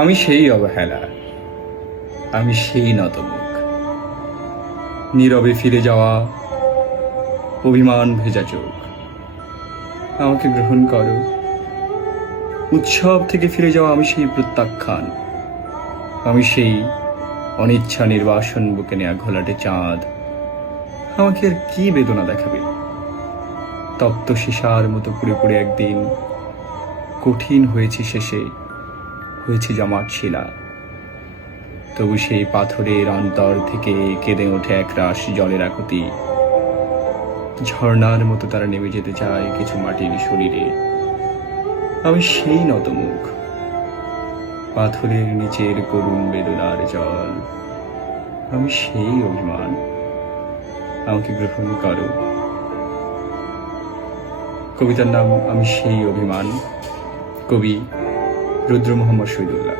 আমি সেই অবহেলা, আমি সেই নতমুখ, নীরবে ফিরে যাওয়া, অভিমান ভেজা চোখ। আমাকে গ্রহণ করো। উৎসব থেকে ফিরে যাওয়া আমি সেই প্রত্যাখ্যান, আমি সেই অনিচ্ছা নির্বাসন বুকে নেয়া ঘোলাটে চাঁদ। আমাকে আর কি বেদনা দেখাবে? তপ্ত সীসার মতো পুড়ে পুড়ে একদিন কঠিন হয়েছে, শেষে হয়েছে জমাট শিলা। তবু সেই পাথরের অন্তর থেকে কেঁদে ওঠে একরাশ জলের আকুতি। ঝর্ণার মতো তারা নেমে যেতে চায় কিছু মাটির শরীরে। আমি সেই নতমুখ, পাথরের নিচের করুণ বেদনার জল। আমি সেই অভিমান, আমাকে গ্রহণ করো। কবিতার নাম আমি সেই অভিমান, কবি রুদ্র মোহাম্মদ শহীদুল্লাহ।